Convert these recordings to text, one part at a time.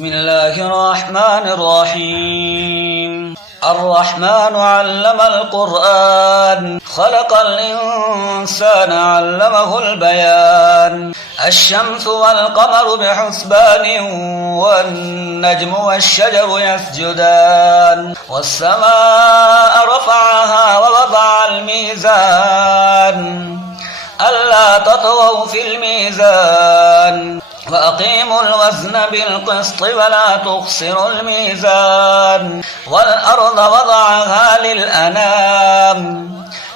بسم الله الرحمن الرحيم الرحمن علم القرآن خلق الإنسان علمه البيان الشمس والقمر بحسبان والنجم والشجر يسجدان والسماء رفعها ووضع الميزان ألا تطغوا في الميزان وأقيموا الوزن بالقسط ولا تخسروا الميزان والأرض وضعها للأنام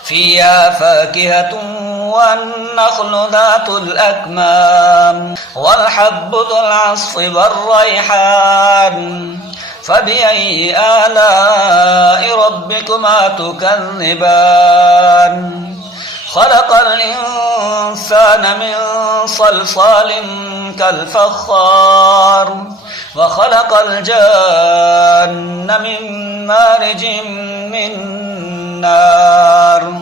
فيها فاكهة والنخل ذات الأكمام والحب ذو العصف والريحان فبأي آلاء ربكما تكذبان خلق الإنسان من صلصال كالفخار وخلق الجان من مارج من نار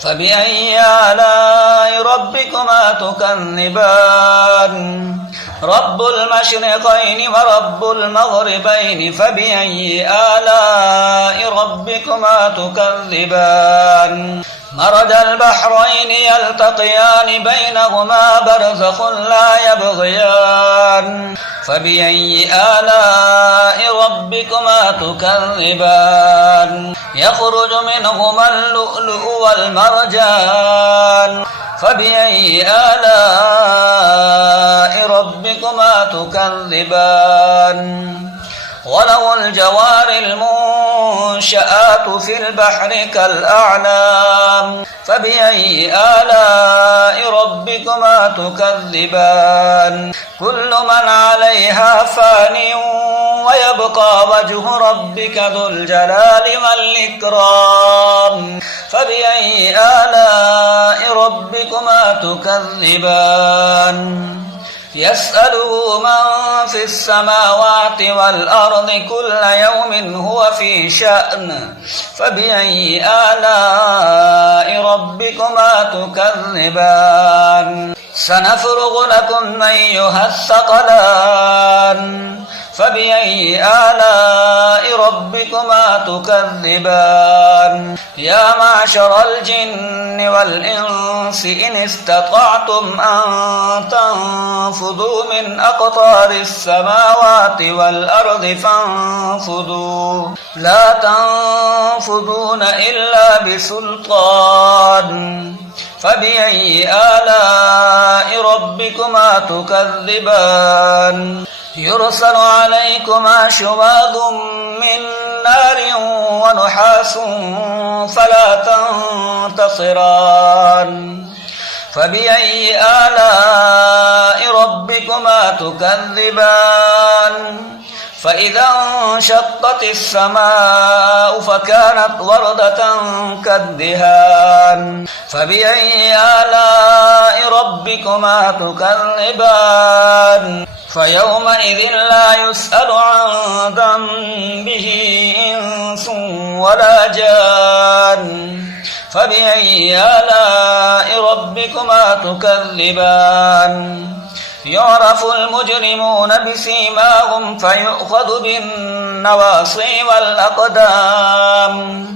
فبأي آلاء ربكما تكذبان رب المشرقين ورب المغربين فبأي آلاء ربكما تكذبان مرج البحرين يلتقيان بينهما برزخ لا يبغيان فبأي آلاء ربكما تكذبان يخرج منهما اللؤلؤ والمرجان فبأي آلاء ربكما تكذبان وله الجوار المنشآت في البحر كالأعلام فبأي آلاء ربكما تكذبان كل من عليها فان ويبقى وجه ربك ذو الجلال والإكرام فبأي آلاء ربكما تكذبان يسأله من في السماوات والأرض كل يوم هو في شأن فبأي آلاء ربكما تكذبان سنفرغ لكم أيها الثقلان فبأي آلاء ربكما تكذبان يا معشر الجن والإنس إن استطعتم أن تنفذوا من أقطار السماوات والأرض فانفذوا لا تنفذون إلا بسلطان فبأي آلاء ربكما تكذبان يرسل عليكما شواظ من نار ونحاس فلا تنتصران فبأي آلاء ربكما تكذبان فإذا انشقت السماء فكانت وردة كالدهان فبأي آلاء ربكما تكذبان فيومئذ لا يسأل عن ذنبه إنس ولا جان فبأي آلاء ربكما تكذبان يعرف المجرمون بسيماهم فيؤخذ بالنواصي والأقدام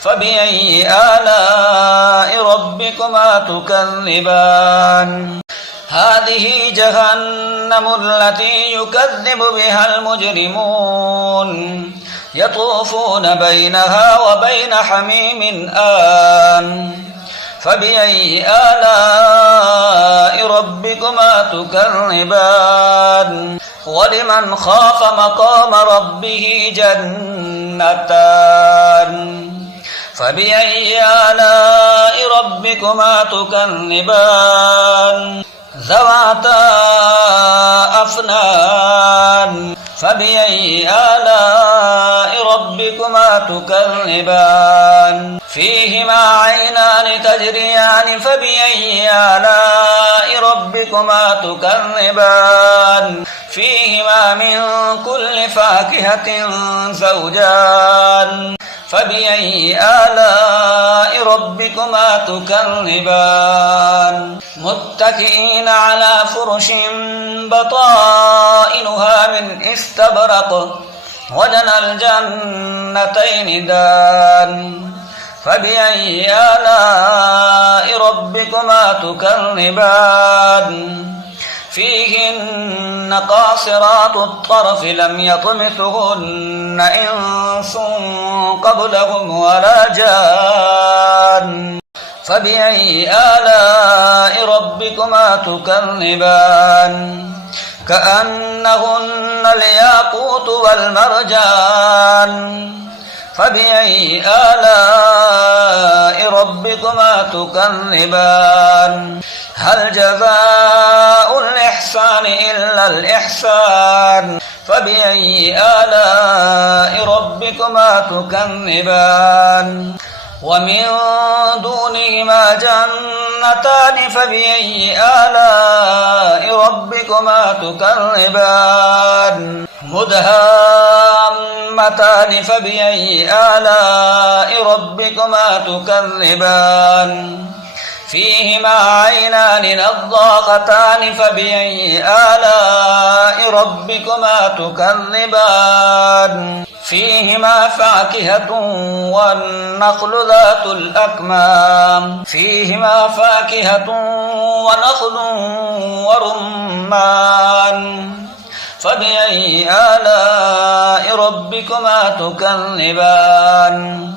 فبأي آلاء ربكما تكذبان هذه جهنم التي يكذب بها المجرمون يطوفون بينها وبين حميم آن فبأي آلاء ربكما تكذبان ولمن خاف مقام ربه جنتان فبأي آلاء ربكما تكذبان ذواتا أفنان فبأي آلاء ربكما تكذبان فيهما عينان تجريان فبأي آلاء ربكما تكذبان فيهما من كل فاكهة زوجان فبأي آلاء ربكما تكذبان متكئين على فرش بطائنها من استبرق وجنى الجنتين دان فبأي آلاء ربكما تكذبان فيهن قاصرات الطرف لم يطمثهن إنس قبلهم ولا جان فبأي آلاء ربكما تكذبان كأنهن الياقوت والمرجان فبأي آلاء ربكما تكذبان هل جزاء الإحسان إلا الإحسان فبأي آلاء ربكما تكذبان ومن دونهما جنتان فبأي آلاء ربكما تكذبان مدهامتان فبأي آلاء ربكما تكذبان فيهما عينان نضاختان فبأي آلاء ربكما تكذبان فيهما فاكهة والنخل ذات الأكمام فيهما فاكهة ونخل ورمان فبأي آلاء ربكما تكذبان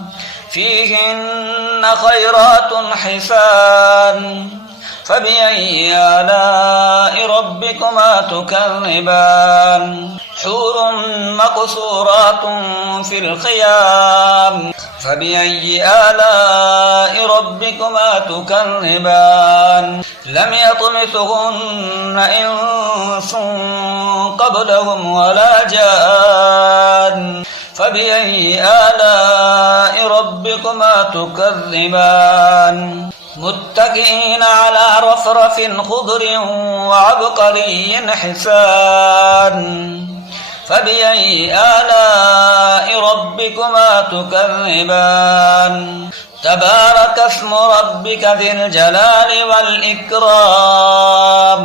فيهن خيرات حسان فبأي آلاء ربكما تكذبان حور مقصورات في الخيام فبأي آلاء ربكما تكذبان لم يطمثهن إنس قبلهم ولا جان فبأي آلاء ربكما تكذبان متكئين على رفرف خضر وعبقري حسان فبأي آلاء ربكما تكذبان تبارك اسم ربك ذي الجلال والإكرام